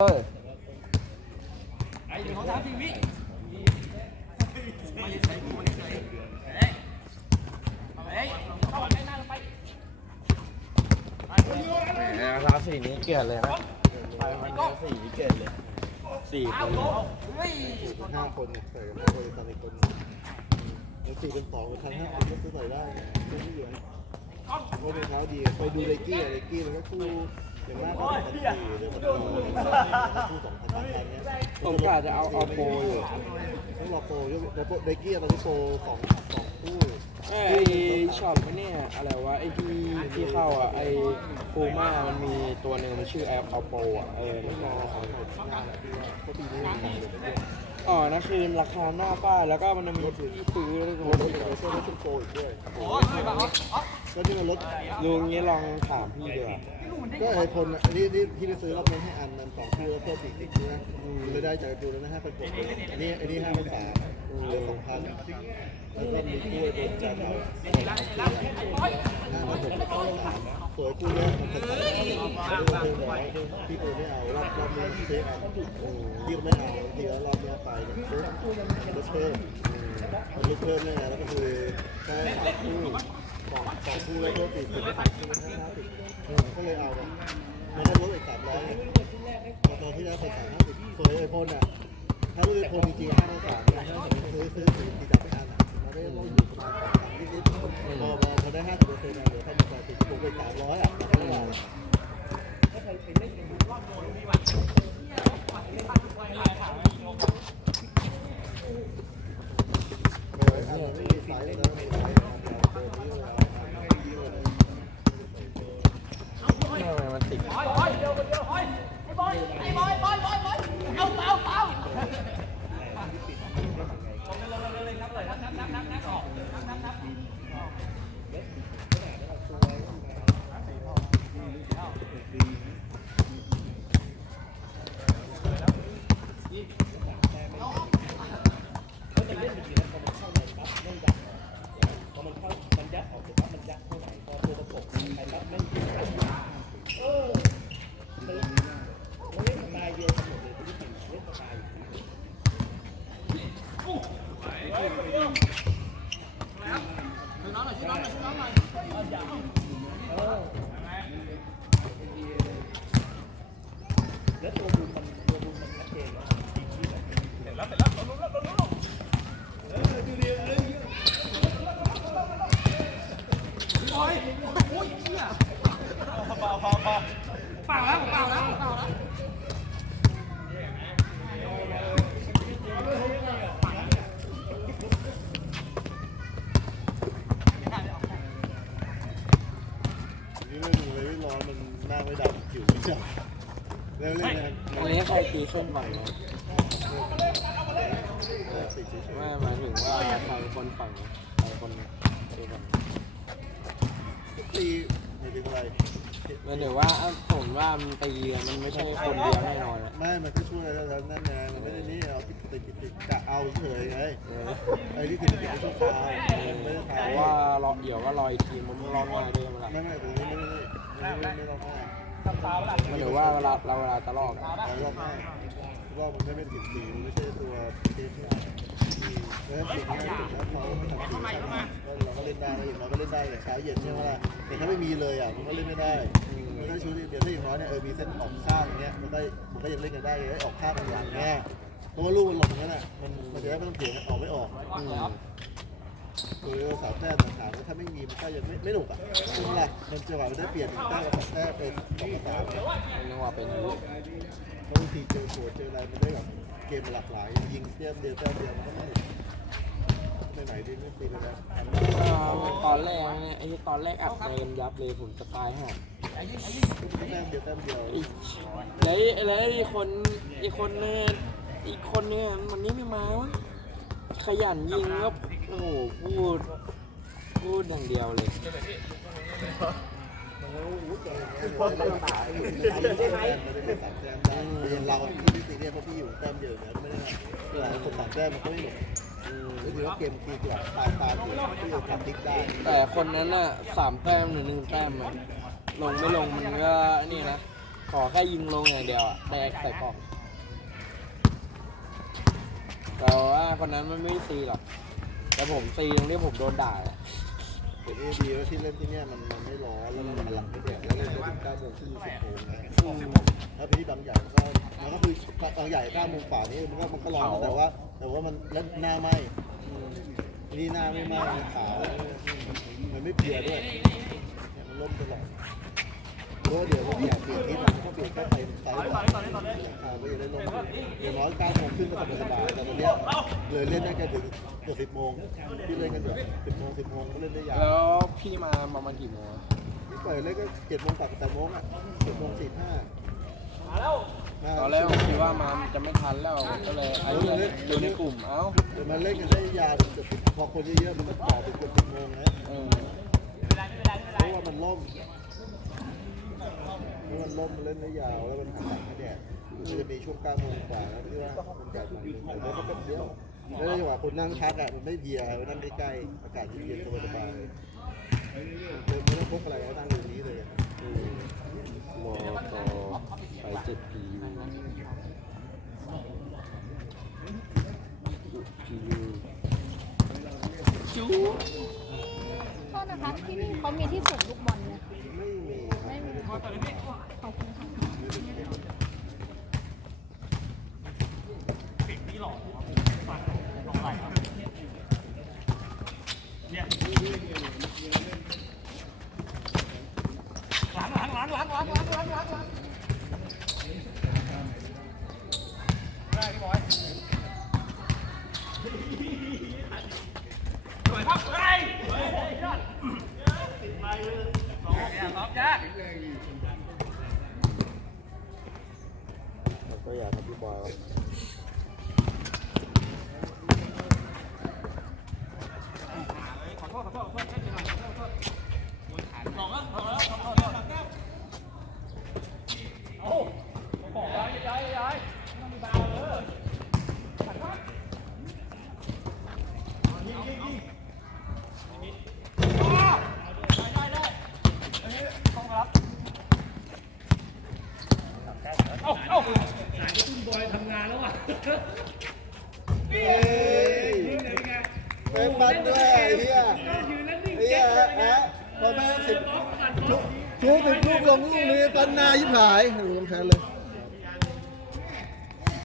เออไอ้หนึ่งสองสามสี่วิแหมราศีนี้เกลียดเลยนะไปมันสีนี้เกลียดเลยสี่คนห้าคนใส่กันห้าคนตอนในคนแล้วสี่เป็นสองเป็นคันห้าอันก็ซื้อใส่ได้ไม่เหลือเพราะเป็นเท้าดีไปดูเลกี้เลกี้มันก็คู่อย่างมากก็สองพันสี่หรือมันก็นสามพันเนี้ย ผมกะจะเอาเอาโปรอยู่ต้องรอโปรยกแล้วเลกี้ตอนนี้โปรสองสองคู่ไอ้ช็อปเนี่ยอะไรวะไอ้ที่ที่เข้าอะไอ้ฟูม่ามันมีตัวหนึ่งมันชื่อแอปเอาโปรอะเออไม่รอขายหมดหน้าแล้วพี่ว่าเพราะปีนี้มันขายเลยอ๋อนั่นคือราคาหน้าป้าแล้วก็มันจะมีที่ซื้อแล้วรรถถอีกเลยเสื้อรถเป็นโปรอีกด้วยโอ้ยไม่บ้าอ๋อก็นี่มันรถลุงนี้ลองถามพี่ดีกว่า ก็ไอคนอันนี้ที่ที่ไปซื้อรอบนี้ให้อันมันสองคู่แล้วเพิ่มสี่สิบใช่ไหมเลยได้จากดูแล้วนะห้าพันกว่าอันนี้อันนี้ห้าพันสามเหลือสองพันแล้วก็มีคู่ไอ้ตัวจานเราห้าพันหกสวยคู่เนี้ยมันจะสองพันแล้วก็เพิ่อยพี่ตัวไม่เอารอบรอบนี้เซฟอันพี่ไม่เอาทีแล้วรอบนี้ไปเนี่ยปุ๊บมันก็เพิ่มมันเพิ่มเนี่ยแล้วก็คือแค่สามคู่ สองสองคู่แล้วก็สี่สิบสามคู่ห้าสิบก็เลยเอาแบบมันก็ลดอีกสามร้อยตอนที่แล้วใส่สามห้าสิบสวยไอพ่นอะ ถ้าลูกโคมจริงๆห้าพันสามนะซื้อซื้อสีสีดำไม่ทันอะมันได้ต้องอยู่ประมาณสองสามนิดๆพอพอพอได้ห้าสิบเปอร์เซ็นต์เหลือแค่หนึ่งร้อยสิบผมไปสามร้อยอะไม่ได้ไม่ไว้อันไม่มีไซส์แล้วไม่มีไซส์ตัวนี้แล้ว ทำไมมันติด บอยบอยเดี๋ยวเดี๋ยวบอยไอ้ บอยไอ้บอยบอยบอยบอยเอาเอาเอาบอยโอ้ยเชี่ยเปล่าเปล่าเปล่าเปล่าแล้วเปล่าแล้วเปล่าแล้ว นี่ไม่ดูเลยไม่ร้อนมันหน้าไม่ดำผิวไม่ดำเร็วเล่นนะอันนี้ใครตีส้นใหวไหมติดเฉยไม่หมายถึงว่าใครคนฝั่งใครคนตีตีไม่ถึงอะไร มายถึงว่าผมว่ามันตีอะมันไม่ใช่คนเดียวแน่นอนอะไม่มันก็ช่วยแล้วแล้วนั่นไงมันไม่ได้นี่เอาติดติดติดกะเอาเฉยไงเออไอ้ที่ติดติดไม่ชั่วคราวไม่ได้เพทายราะว่ารอเดี๋ยวก็รอยทีมมันร้อนง่ายด้วยมั้ยล่ะไม่ไม่ตรงนี้ไม่ไม่ไม่ไม่รอบหน้าห มายถึงว่าเวลาเราเวลาจะลอกอะเอารอบหน้ารอบมันไม่เป็นติดสีมันไม่ใช่ตัวเทปที่แล้วสิ่งนี้ติดแล้วเขาทำสีช่ไหมเราก็เล่นได้เราเห็นเราก็เล่นได้เช้าเย็นใช่ไหมล่ะแต่ถ้าไม่มีเลยอะมันก็เล่นไม่ได้มันก็ชุดเดียวถ้าอย่างน้อยเนี่ยเออมีเส้นออกข้างเงี้ยมันก็มันก็ยังเล่นกันได้เลยออกข้างมันหลังเงี้ยเพราะว่าลูกมันหลบอย่างนั้นอะมันมันจะได้ไม่ต้องเถียงออกไม่ออกอืมคือสามแต้มถามว่า ถ้าไม่มีมันก็ยังไม่ไม่หนุกอะใช่ไหละมันจังหวะมันได้เปลี่ยนแต้มกับแต้เป็นสองกับสามไม่นึกว่าเป็นอย่างเพราะบางทีเจอหัวเจออะไรมันได้แบบเกมมันหลากหลาย ยิงแต้มเดียวแต้ยมเดียวมันก็ไม่หนุกไหนดีไม่ตีเลยนะตอนแรกเนี่ยไอ้ตอนแรกอัดเกมยับเลยผมจะตายห่าแต้มเดียวแต้มเดียวแล้วไอ้แล้วอีกคนอีกคนเนี่ยอีกคนเนี่ยวันนี้ไม่มาวะขยันยิงก็โอ้โหพูดูดอย่างเดียวเลยเงี้ยได้ไหมไม่ได้สามแต้มได้เราที่ตีเนี่ยพพี่อยู่แต้มเดียวเนี่ยไม่ได้เวลาคนสามแต้มมันก็ไม่หนุกอืมก็ถือว่าเกมทีคือแบบตายตายอยู่ที่จะทำพลิกได้ แต่คนนั้นน่ะสามแต้มหรือหนึ่งแต้มลงไม่ลงมันก็นี่นะ ขอแค่ยิงลงอย่างเดียวอะแดกใส่กล่องแต่ว่าคนนั้นมันไม่ซีหรอก แต่ผมซีตรงที่ผมโดนด่า อะเดี๋ยวนี้ดีว่าที่เล่นที่เนี่ยมันมันไม่ร้อนแล้วมันหลังไม่แดดแล้วเล่นได้ถึงเก้าโมงครึ่งสิบโมงนะถ้าไปที่บางใหญ่ก็มันก็คือบางใหญ่เก้าโมงกว่านี่มันก็มันก็ร้อนแต่ว่า แต่ว่ามันเล่นหน้าไหมนี่หน้าไม่ไหมมันขาวมันไม่เพียด้วยเนี่ยมันล่มตลอด เพราะเดี๋ยวมันเปลี่ยนเปลี่ยนทิศมันก็เปลี่ยนแค่ไปไซส์ต่อต่อต่อเลยอ่าไม่ได้ลงเดี๋ยวน้อยก้าโมงครึ่งก็สบายๆแต่ตอนนี้เลยเล่นได้แค่ถึงเกือบสิบโมงที่เล่นกันอยู่สิบโมงสิบโมงก็เล่นได้ยาวแล้วพี่มาประมาณกี่โมงอะนี่เปิดเลยก็เจ็ดโมงกว่าแปดโมงอะเจ็ดโมงสี่ห้าตอนแรกคิดว่ามาจะไม่ทันแล้วก็เลยไอ้เหี้ยดูในกลุ่มเอ้าเดี๋ยวมันเล่นกันได้ยาวถึงเกือบสิบพอคนเยอะๆมันต่อถึงเกือบสิบโมงนะเออเพราะว่ามันล่ม เพราะมันล่มมันเล่นได้ยาวแล้วมันหันหลังให้แดดมันจะมีช่วงก้างโมงกว่าแล้วที่ว่ามันแดดมันแต่ว่าก็แป๊บเดียวแล้วจังหวะคนนั่งพักอะมันไม่เพลียไปนั่งใกล้ๆอากาศเย็นๆสบายๆเลยไม่ต้องพกอะไรแล้วนั่งอยู่นี้เลยอะอืมอตอไปเจ็ดพียูพียูจู นะคะ ที่นี่เขามีที่ส่งลูกบอลไหมไม่มีไม่มีขอบคุณค่ะแล้วก็อยากให้พี่บอย เฮ้ยเป็นบันด้วยไอ้เหี้ยไอ้เหี้ยฮะพอแม่สิบลูกชูถึงลูกลงลูกนี้ปันนายิบหายดูลงแทนเลย